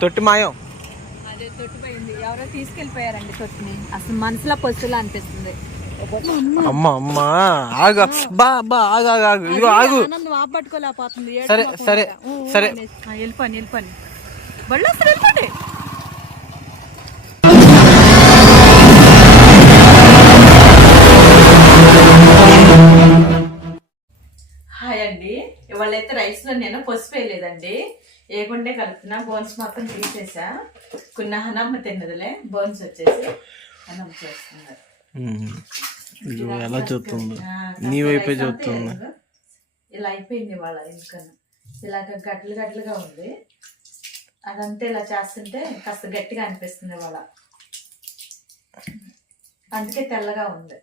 తొట్టి మాయం. అదే తొట్టిపోయింది ఎవరో తీసుకెళ్ళిపోయారండి తొట్టిని. అసలు మనసులో పొత్తులా అనిపిస్తుంది. అమ్మ అమ్మ ఆగు. బా బా ఆగు ఆగు ఆగు. ఇదిగో ఆగు. ఆనందం ఆపట్టుకోలేకపోతుంది ఏడుపు సరే, సరే, సరే. బళ్ళు అసలు వెళ్ళిపోండి. హాయ్ అండి. ఇవాళ అయితే రైస్లో నేను పసుపు వేయలేదండి. ఏగుండే కలుపుతున్నా బోన్స్ మొత్తం తీసేసా. కొన్ని హనమ్మ తిన్నదిలే బోన్స్ వచ్చేసి హనమ్మ చేస్తున్నారు. ఎలా చూస్తుంది నీ వైపే ఇలా అయిపోయింది వాళ్ళ ఎందుకన్నా. ఇలాగ గట్లు గట్లుగా ఉంది. అదంతా ఇలా చేస్తుంటే కాస్త గట్టిగా అనిపిస్తుంది వాళ్ళ అందుకే తెల్లగా ఉంది.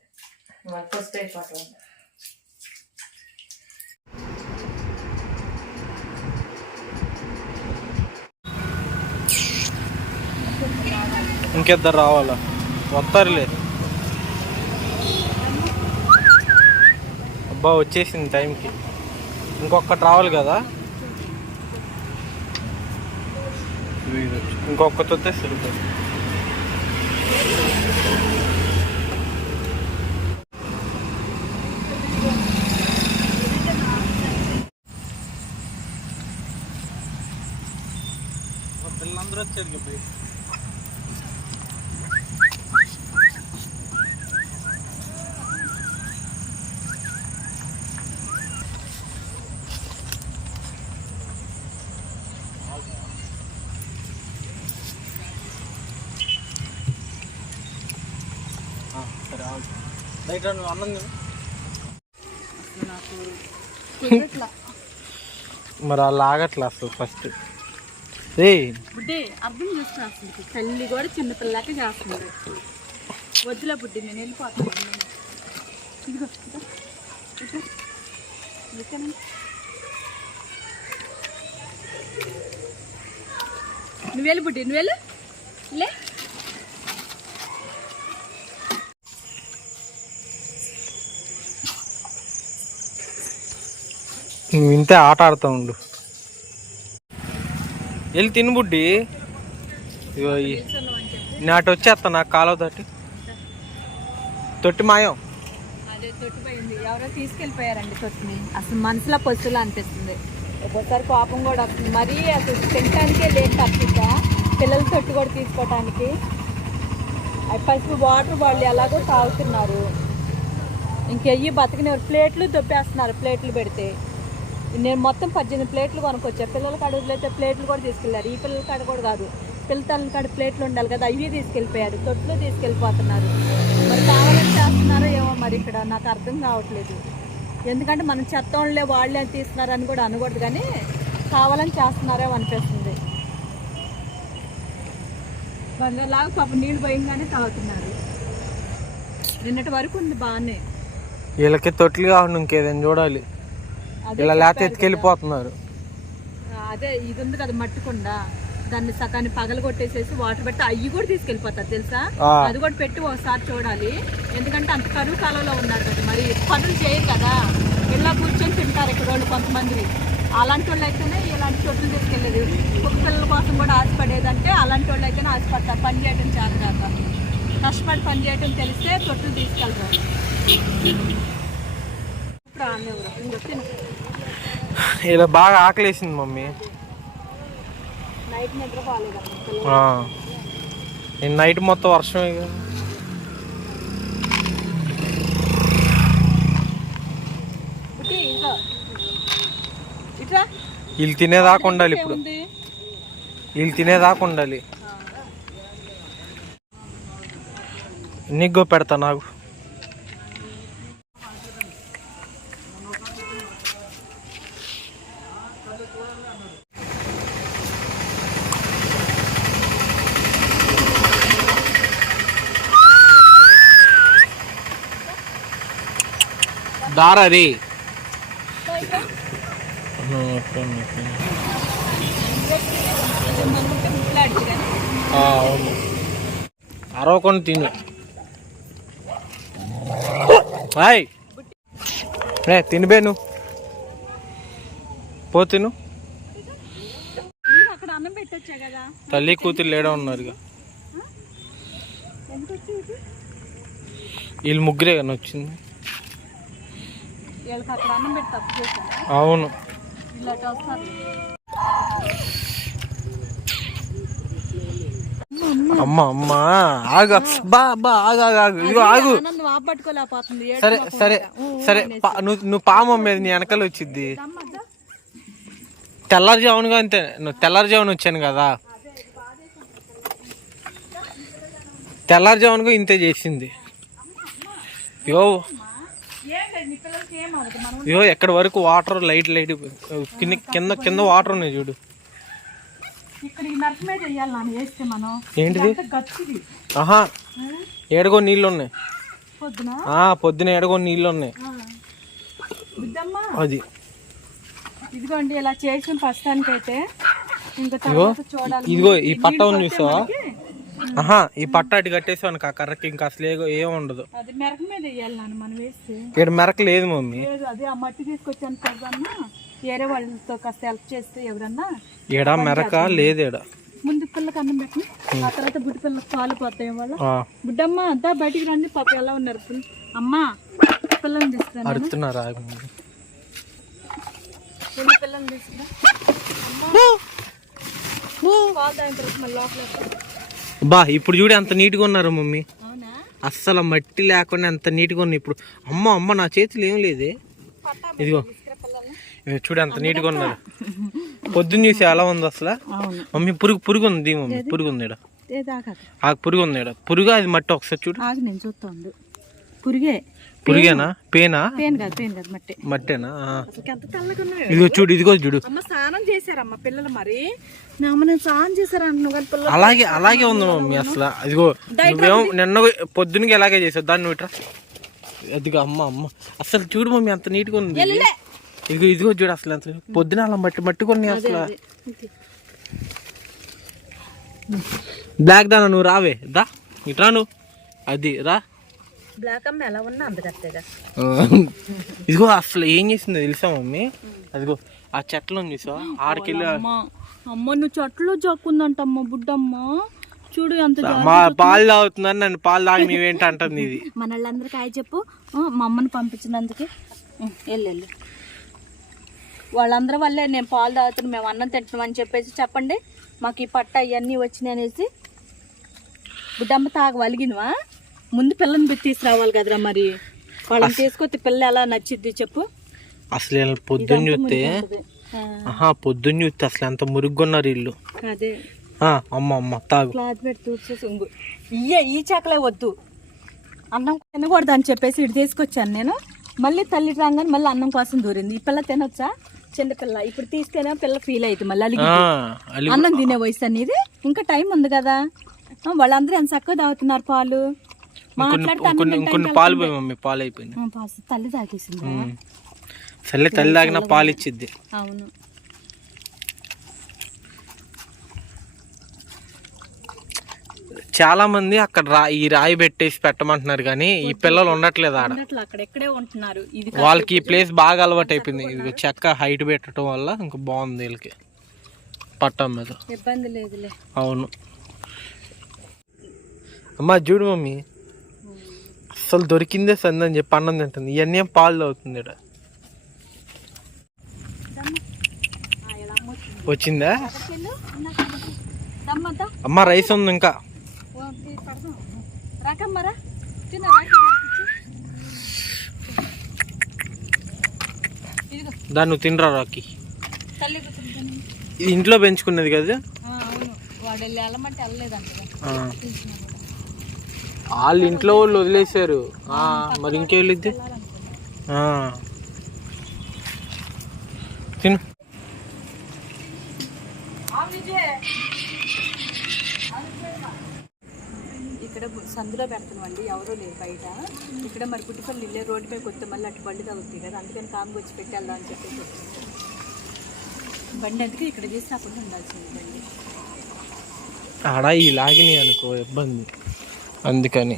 వాళ్ళ పసుపు అయిపోవటం ఇంకిద్దరు రావాలా? వస్తారులే. అబ్బా వచ్చేసింది టైంకి. ఇంకొకటి రావాలి కదా? ఇంకొకటి వస్తే సరిపోతుంది పిల్లలందరూ వచ్చారు కదా బయట నువ్వు అన్నం తిను. మరి అలా ఆగట్లే అసలు ఫస్ట్ ఏ బుడ్డి అర్థం చేస్తున్నా అసలు తల్లి కూడా చిన్నపిల్లలాగా చేస్తుంది వద్దులే బుడ్డి నేను ఇదిగో. ఇదిగోనండి. నువ్వు వెళ్ళి బుడ్డి నువ్వు వెళ్ళు నువ్వు ఇంతే ఆట ఆడుతూ ఉండు. వెళ్ళి తినబుడ్డి నాటి వచ్చేస్తా నాకు కాలువ తట్టి తొట్టి మాయం ఎవరో తీసుకెళ్ళిపోయారండి తొట్టిని. అసలు మనసులో పసులా అనిపిస్తుంది. ఒక్కోసారి కోపం కూడా వస్తుంది. మరీ అసలు తినటానికే లేని తప్పిక పిల్లలు తొట్టు కూడా తీసుకోవటానికి అవి పసుపు వాటర్ బాటిల్ ఎలాగో తాగుతున్నారు. ఇంకెయ్యి బతికినవారు ప్లేట్లు దొబ్బేస్తున్నారు ప్లేట్లు పెడితే. నేను మొత్తం పద్దెనిమిది ప్లేట్లు కొనుక్కొచ్చా. పిల్లల కాడ వదిలేతే ప్లేట్లు కూడా తీసుకెళ్ళారు ఈ పిల్లల కాడ కూడా కాదు. పిల్లతల్లి కాడ ప్లేట్లు ఉండాలి కదా అవి తీసుకెళ్ళిపోయారు. తొట్లు తీసుకెళ్ళిపోతున్నారు. మరి కావాలని చేస్తున్నారో ఏమో మరి ఇక్కడ నాకు అర్థం కావట్లేదు. ఎందుకంటే మనం చెత్త వాళ్ళే వాళ్ళే తీస్తున్నారని కూడా అనకూడదు కానీ కావాలని చేస్తున్నారేమో అనిపిస్తుంది. బంగారులాగా పాప నీళ్ళు పోయంగానే తాగుతున్నారు. నిన్నటి వరకు ఉంది బాగానే. వీళ్ళకి తొట్లు కాకుండా ఇంకేదని చూడాలి. ఇలా లేకపోతే ఎత్తుకెళ్ళిపోతున్నారు. అదే ఇది ఉంది కదా మట్టుకుండా. దాన్ని సకాన్ని పగల కొట్టేసేసి వాటర్ పెట్టి అయ్యి కూడా తీసుకెళ్ళిపోతారు తెలుసా. అది కూడా పెట్టి ఒకసారి చూడాలి. ఎందుకంటే అంత కరువు కాలంలో ఉన్నారు కదా మరి పనులు చేయరు కదా. ఇలా కూర్చొని తింటారు ఇక్కడ వాళ్ళు కొంతమంది. అలాంటి వాళ్ళు అయితేనే ఇలాంటి చోట్ల తీసుకెళ్ళేది. కుక్క పిల్లల కోసం కూడా ఆశపడేదంటే అలాంటి వాళ్ళు అయితేనే ఆశపడతారు. పని చేయడం చేత కాక. కష్టపడి పని చేయడం తెలిస్తే తొట్టులు తీసుకెళ్తారు. ఇప్పుడు ఆమె ఇలా బాగా ఆకలేసింది మమ్మీ. నేను నైట్ మొత్తం వర్షమే కదా. ఇట్రా వీళ్ళు తినేదాకా ఉండాలి ఇప్పుడు. వీళ్ళు తినేదాకా ఉండాలి. నీకు పెడతా నాకు. దారా రే అరవకొని తిను. హాయ్. రే తినిపే నువ్వు. పో తిను. తల్లి కూతురు లేడా ఉన్నారు ఇక. వీళ్ళు ముగ్గురే కానీ వచ్చింది వీళ్ళకి అక్కడ అన్నం పెట్టి తప్పు చేశాను అవును. అమ్మ అమ్మ ఆగు. బా బా ఆగు ఆగు ఆగు. ఇదిగో ఆగు. సరే సరే సరే నువ్వు నువ్వు పాము మీద నీ వెనకాల రమ్మద్దా? తెల్లారుజామునుగా అంతే. నువ్వు తెల్లారుజామున వచ్చాను కదా. తెల్లారుజామునుగా ఇంతే చేసింది. యో ఏం లేదు నీ పిల్లలకి ఏం అవ్వదు. మనం యో ఎక్కడ వరకు వాటర్ లైట్ లైట్ కింద కింద కింద వాటర్ ఉన్నాయి చూడు. ఏంటిది? ఆహా. ఏడగో నీళ్ళు ఉన్నాయి. పొద్దున? ఏడగో నీళ్ళు ఉన్నాయి. అది. ఇదిగోండి ఇలా చేసిన ప్రస్తుతానికైతే ఇంకా ఇదిగో ఈ పట్ట ఉంది చూసావా? ఆహా ఈ పట్ట అటు కట్టేసి అనుకో ఆ కర్రకి ఇంకా అసలు ఏం ఉండదు. అది మెరక మీద వేయాలి నాన్న మనం వేస్తే. ఇక్కడ మెరక లేదు మమ్మీ. లేదు అదే ఆ మట్టి తీసుకొచ్చాను కదన్నా వేరే వాళ్ళతో కాస్త హెల్ప్ చేస్తే ఎవరన్నా ఈడ మెరక లేదు ఈడ. ముందు పిల్లకి అన్నం పెట్టి ఆ తర్వాత బుడ్డి పిల్లకి పాలు పోతాయి వాళ్ళు బుడ్డమ్మ అంతా బయటికి రండి పాప ఎలా ఉన్నారు? అమ్మా పిల్లల్ని తీసుకురా. రెండు పిల్లల్ని తీసుకురా. పాలు తాగిన తర్వాత మళ్ళీ లోపల బా ఇప్పుడు చూడు ఎంత నీట్గా ఉన్నారు మమ్మీ. అస్సలు మట్టి లేకుండా ఎంత నీట్గా ఉన్నాయి ఇప్పుడు. అమ్మ అమ్మ నా చేతులు ఏం లేదే. ఇదిగో. చూడు ఎంత నీట్గా ఉన్నారు. పొద్దున్న చూసి ఎలా ఉంది అసలు? మమ్మీ పురుగు పురుగు ఉంది మమ్మీ పురుగు ఉంది ఆ పురుగు ఉంది పురుగు అది మట్టి ఒకసారి చూడు. పురిగే. పురుగేనా? పేనా? పెయిన్ కాదు పెయిన్ కాదు మట్టి. మట్టేనా? ఇదిగో చూడు ఇదిగో చూడు. అమ్మ స్నానం చేశారమ్మ పిల్లలు మరి. నేను స్నానం చేశారు అంటున్నావు అలాగే అలాగే ఉంది మమ్మీ అసలు. అదిగో నువ్వేమో నిన్న పొద్దునకి ఎలాగే చేసావు. దాన్ని నువ్వు ఇట్రా. అదిగో అమ్మ అమ్మ. అసలు చూడు మమ్మీ అంత నీట్గా ఉంది. ఇది. ఇదిగో ఇదిగో చూడు అసలు ఎంత పొద్దున అలా మట్టి మట్టి కొన్ని అసలు. బ్లాక్ దానా నువ్వు రావే. దా. ఇట్రా నువ్వు. అది రా. బ్లాక్ అమ్మ ఎలా ఉన్నా అందగత్తేగా ఇదిగో అసలు ఏం చేసిందో తెలుసా మమ్మీ? అదిగో ఆ చెట్లు ఉంది చూసావా? ఆడికెళ్ళి అమ్మ అమ్మ నువ్వు చెట్లో జాక్కుందంటమ్మ బుడ్డమ్మ. చూడు ఎంత మా పాలు తాగుతున్నాను నన్ను పాలు తాగి నీవేంటి అంటుంది ఇది? మన వాళ్ళందరికీ హాయ్ చెప్పు. మా అమ్మని పంపించినందుకు. వెళ్ళు వెళ్ళు. వాళ్ళందరి వల్లే నేను పాలు తాగుతున్నాను మేము అన్నం తింటున్నాం అని చెప్పేసి చెప్పండి. మాకు ఈ పట్ట ఇవన్నీ వచ్చినాయి అనేసి. బుడ్డమ్మ తాగ వలిగినవా? ముందు పిల్లని పెట్టి తీసుకురావాలి కదరా మరి? వాళ్ళని తీసుకొస్తే పిల్ల ఎలా నచ్చిద్ది చెప్పు. అసలు పొద్దున్న చూస్తే ఆహా పొద్దున్న చూస్తే అసలు ఎంత మురుగ్గున్నారు వీళ్ళు. అదే. అమ్మ అమ్మ తాగు. క్లాత్ పెట్టి తూర్చేసి ఇయ్యే ఈ చాకలే వద్దు. అన్నం తినకూడదు అని చెప్పేసి ఇటు తీసుకొచ్చాను నేను. మళ్ళీ తల్లి రాగానే మళ్ళీ అన్నం కోసం దూరింది. ఈ పిల్ల తినొచ్చా? చిన్న పిల్ల. ఇప్పుడు తీస్తేనే పిల్ల ఫీల్ అవుతుంది మళ్ళీ అలిగి అన్నం తినే వయసు అనేది. ఇంకా టైం ఉంది కదా. వాళ్ళందరూ ఎంత చక్కగా తాగుతున్నారు పాలు? ఇంకొన్ని పాలు పోయి మమ్మీ పాలు అయిపోయింది తల్లి తాగేసింది తల్లి తాగిన పాలు ఇచ్చిద్ది అవును. చాలా మంది అక్కడ రా ఈ రాయి పెట్టేసి పెట్టమంటున్నారు కానీ ఈ పిల్లలు ఉండట్లేదు ఆడ. ఉంటున్నారు. వాళ్ళకి ఈ ప్లేస్ బాగా అలవాటు అయిపోయింది. ఇది చెక్క హైట్ పెట్టడం వల్ల ఇంకా బాగుంది వీళ్ళకి. పట్టం మీద. ఇబ్బంది లేదులే. అవును. అమ్మా చూడు మమ్మీ. అసలు దొరికిందే సంది అని చెప్పి అన్నం తింటుంది. ఇవన్నీ ఏం పాలు అవుతుంది ఇక్కడ. వచ్చిందా? అమ్మ రైస్ ఉంది ఇంకా. దాన్ని నువ్వు తినరా రాకి ఇంట్లో పెంచుకున్నది కదా? వెళ్ళి ఇంట్లో వాళ్ళు వదిలేశారు. ఆ, మరి ఇంకే వెళ్ళిద్ది ఆ. తిను. ఇక్కడ సందులో పెడుతున్నామండి. ఎవరో లేరు బయట. ఇక్కడ మరి పుట్టిపల్లి ఇల్లే రోడ్డు మీద కొత్త మళ్ళీ అటు బండి తగ్గుతాయి కదా. అందుకని కామ్కి వచ్చి పెట్టి వెళ్దాం అని వచ్చాను. బండి అందుకే ఇక్కడ చేసి అప్పుడు ఉండాల్సింది బండి. ఆడ ఈ లాగినాయి అనుకో ఇబ్బంది. అందుకని.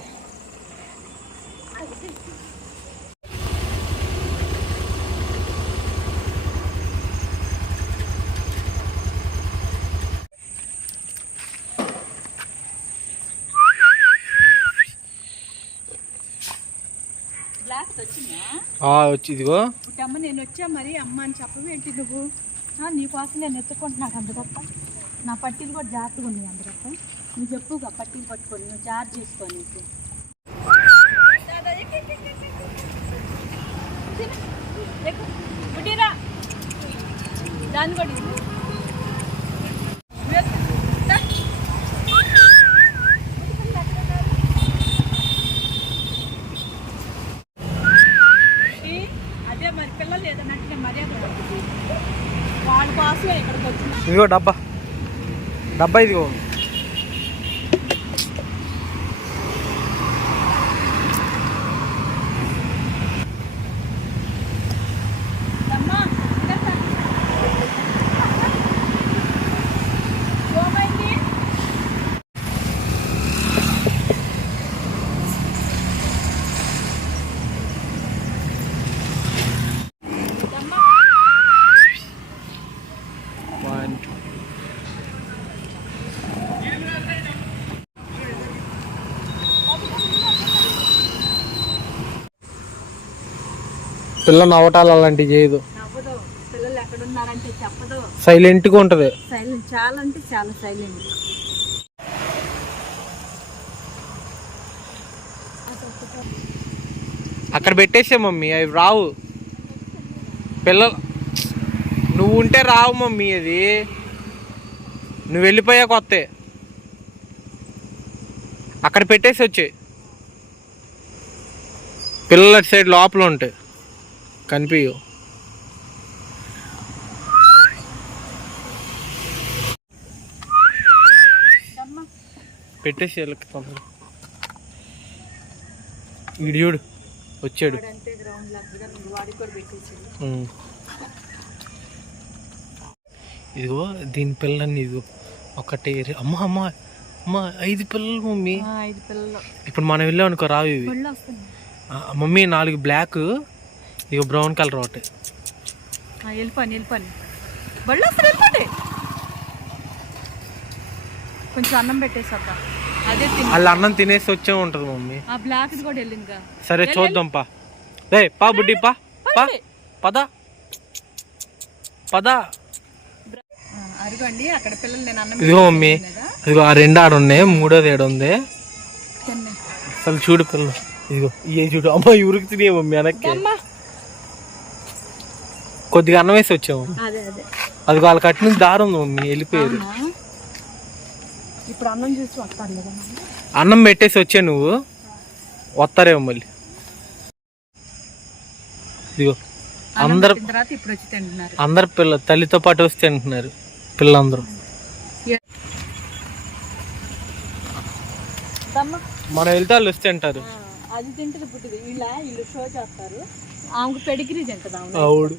వచ్చి ఇదిగో. అమ్మ నేను వచ్చా మరి అమ్మ అని చెప్పవేంటి నువ్వు? నీకోసం నేను ఎత్తుకుంటున్నాను అందుకొప్ప. నా పట్టీలు కూడా జాగ్రత్తగా ఉన్నాయి అందుకొప్ప. నువ్వు చెప్పుగా పట్టీలు పట్టుకొని నువ్వు చార్జ్ చేసుకో నీకు ఎక్కు. బుడ్డిరా. దాన్ని కూడా ఇవ్వు. వేసు. దా. ఈ, అదే మరి పిల్లలు ఏదన్నట్టుగా మర్యాద పడుతుంది వాళ్ళ కోసమే ఇక్కడికి వచ్చిన ఇదిగో డబ్బా డబ్బా ఇదిగో అమ్మా ఇదంతా. ఏమైంది? అమ్మా. వన్ పిల్ల నవ్వటాలు అలాంటివి చేయదు. ఉంటుంది. సైలెంట్ చాలా అంటే చాలా సైలెంట్. అక్కడ పెట్టేసే మమ్మీ అవి రావు. పిల్లలు నువ్వు ఉంటే రావు మమ్మీ అది. నువ్వు వెళ్ళిపోయా కొత్త. అక్కడ పెట్టేసి వచ్చే పిల్లలు అటు సైడ్ లోపల ఉంటాయి కనిపించవు అమ్మా పెట్టేసి వీళ్ళకి తొందరగా వీడియోడు వచ్చాడు. ఇదిగో దీని పిల్లల్ని ఇదిగో ఒకటి అమ్మ అమ్మ అమ్మ ఐదు పిల్లలు మమ్మీ. ఐదు పిల్లలు. ఇప్పుడు మనం వెళ్ళాం అనుకో రావు మమ్మీ నాలుగు బ్లాక్ ఇగో బ్రౌన్ కలర్ ఒకటి. వెళ్ళిపోని వెళ్ళిపోని బళ్ళు వెళ్ళిపోండి. కొంచెం అన్నం పెట్టేసి అదే వాళ్ళ అన్నం తినేసి వచ్చే ఉంటది మమ్మీ. ఆ బ్లాక్ కూడా వెళ్ళిందిగా సరే చూద్దాం పా. రే పా బుడ్డి పా. పా. పద. పద. అరుగండి అక్కడ పిల్లలు నేను అన్నం ఇదిగో మమ్మీ. ఇదిగో ఆ రెండు ఆడ ఉన్నాయి మూడోది ఏడు ఉంది? అసలు చూడు పిల్లలు. ఇదిగో ఇవి చూడు. అమ్మ ఇవురికి తినే మమ్మీ వెనక్కి. కొద్దిగా అన్నం వేసి వచ్చాము అదే వాళ్ళ కట్టిన దారి ఉంది మమ్మీ వెళ్ళిపోయారు. అవునా? ఇప్పుడు అన్నం చూసి వస్తాను కదా అన్నం పెట్టేసి వచ్చా నువ్వు. వస్తారేమో మళ్ళీ. ఇదిగో అందరు అందరు పిల్ల తల్లితో పాటు వస్తే అంటున్నారు పిల్లలందరూ మనం వెళ్తే వాళ్ళు వస్తే అంటారు అది తింటుంది పుట్టింది. వీళ్ళ వీళ్ళు షో చేస్తారు. ఆమెకు పెడిగిరీ తింటుంది ఆవుడు